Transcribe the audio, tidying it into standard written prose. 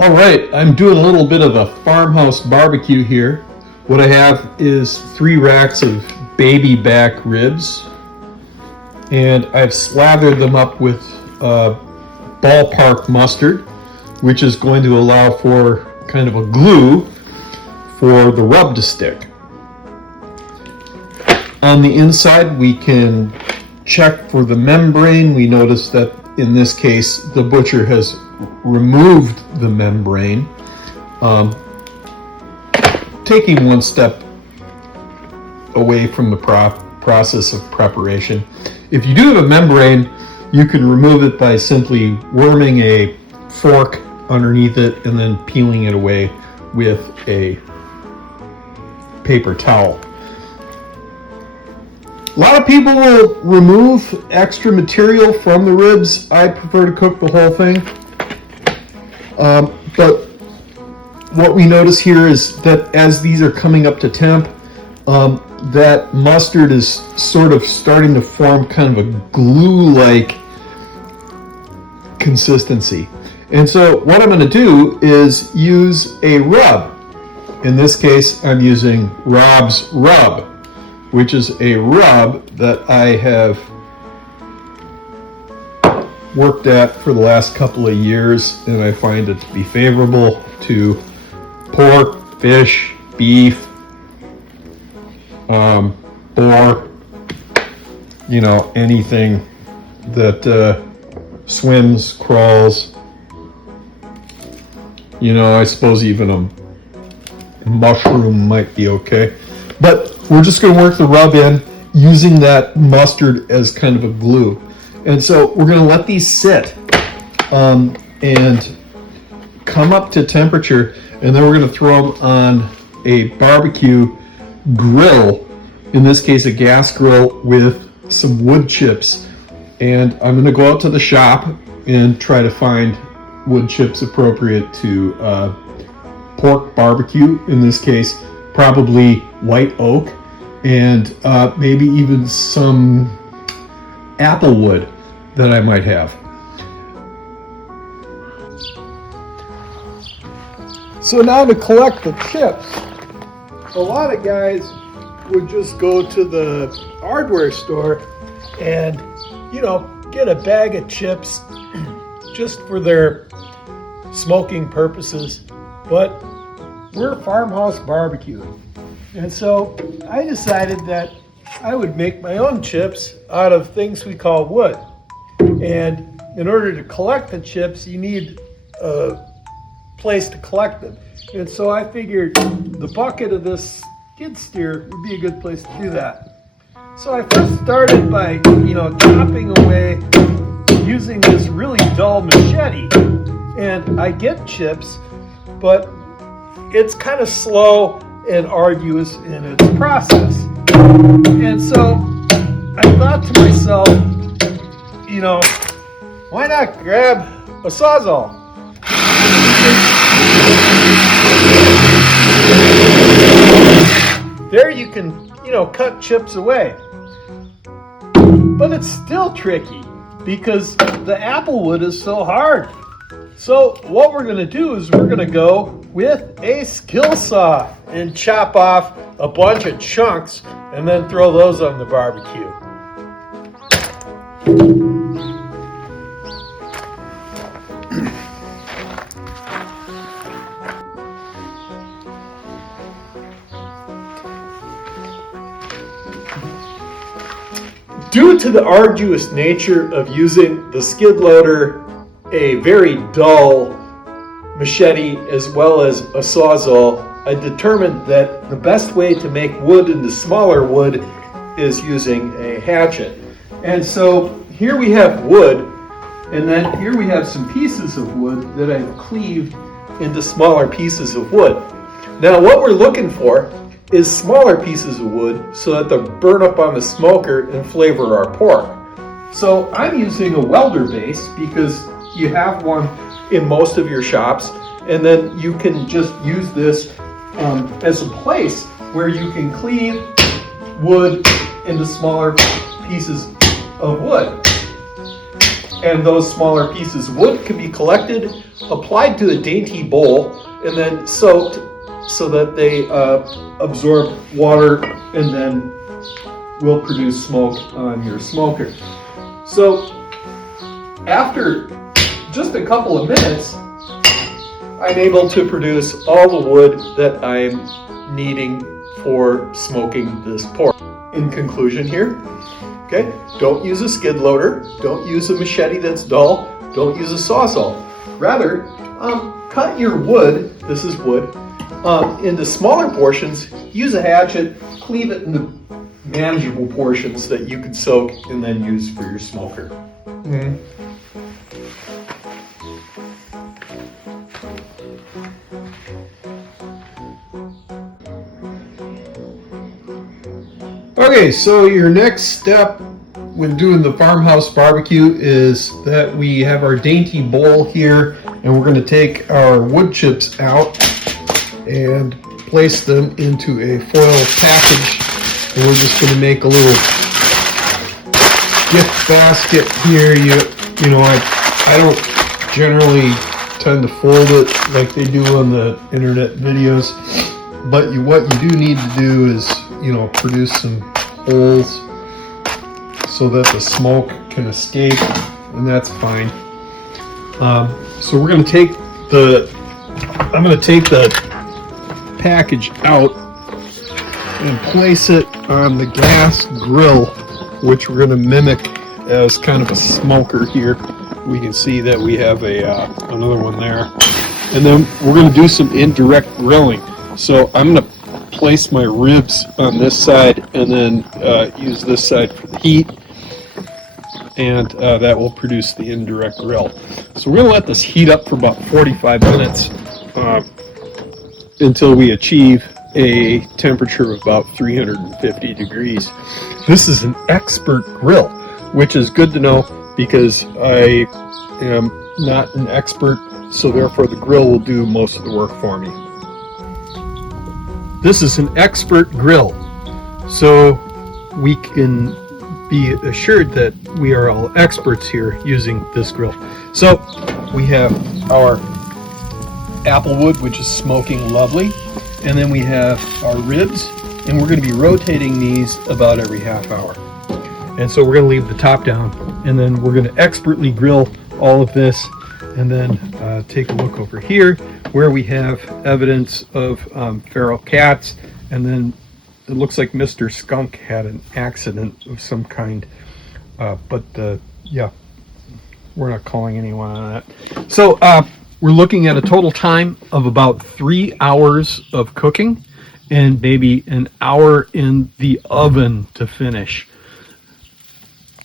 All right, I'm doing a little bit of a farmhouse barbecue here. What I have is 3 racks of baby back ribs, and I've slathered them up with ballpark mustard, which is going to allow for kind of a glue for the rub to stick. On the inside, we can check for the membrane. We notice that in this case, the butcher has removed the membrane, taking one step away from the process of preparation. If you do have a membrane, you can remove it by simply worming a fork underneath it and then peeling it away with a paper towel. A lot of people will remove extra material from the ribs. I prefer to cook the whole thing. But what we notice here is that as these are coming up to temp, that mustard is sort of starting to form kind of a glue-like consistency. And so what I'm going to do is use a rub. In this case, I'm using Rob's Rub, which is a rub that I have worked at for the last couple of years, and I find it to be favorable to pork, fish, beef, or anything that swims, crawls. I suppose even a mushroom might be okay. But we're just going to work the rub in using that mustard as kind of a glue. And so we're going to let these sit and come up to temperature, and then we're going to throw them on a barbecue grill, in this case a gas grill with some wood chips. And I'm going to go out to the shop and try to find wood chips appropriate to pork barbecue, in this case probably white oak, and maybe even some apple wood that I might have. So now to collect the chips, a lot of guys would just go to the hardware store and get a bag of chips just for their smoking purposes, but we're Farmhouse BBQ. And so I decided that I would make my own chips out of things we call wood. And in order to collect the chips, you need a place to collect them. And so I figured the bucket of this skid steer would be a good place to do that. So I first started by, chopping away using this really dull machete. And I get chips, but it's kind of slow and arduous in its process. And so I thought to myself, why not grab a Sawzall? There you can, cut chips away. But it's still tricky because the apple wood is so hard. So what we're going to do is we're going to go with a skill saw and chop off a bunch of chunks and then throw those on the barbecue. Due to the arduous nature of using the skid loader, a very dull machete, as well as a Sawzall, I determined that the best way to make wood into smaller wood is using a hatchet. And so here we have wood, and then here we have some pieces of wood that I've cleaved into smaller pieces of wood. Now what we're looking for is smaller pieces of wood so that they'll burn up on the smoker and flavor our pork. So I'm using a welder base because you have one in most of your shops, and then you can just use this as a place where you can cleave wood into smaller pieces of wood. And those smaller pieces of wood can be collected applied to a dainty bowl and then soaked so that they absorb water and then will produce smoke on your smoker. So after just a couple of minutes, I'm able to produce all the wood that I'm needing for smoking this pork. In conclusion here, okay, don't use a skid loader, don't use a machete that's dull, don't use a sawzall. Rather, cut your wood, this is wood, into smaller portions, use a hatchet, cleave it into manageable portions that you can soak and then use for your smoker. Okay, so your next step when doing the Farmhouse BBQ is that we have our dainty bowl here, and we're going to take our wood chips out and place them into a foil package, and we're just going to make a little gift basket here. You know, I don't generally tend to fold it like they do on the internet videos, but what you do need to do is, you know, produce some holes so that the smoke can escape, and that's fine. So we're going to take I'm going to take the package out and place it on the gas grill, which we're going to mimic as kind of a smoker here. We can see that we have another one there, and then we're going to do some indirect grilling. So I'm going to place my ribs on this side and then use this side for the heat, and that will produce the indirect grill. So we're going to let this heat up for about 45 minutes until we achieve a temperature of about 350 degrees. This is an expert grill, which is good to know because I am not an expert, so therefore the grill will do most of the work for me. This is an expert grill, so we can be assured that we are all experts here using this grill. So we have our applewood, which is smoking lovely, and then we have our ribs, and we're going to be rotating these about every half hour. And so we're going to leave the top down, and then we're going to expertly grill all of this, and then take a look over here where we have evidence of feral cats, and then it looks like Mr. Skunk had an accident of some kind, but yeah, we're not calling anyone on that. So we're looking at a total time of about 3 hours of cooking and maybe an hour in the oven to finish.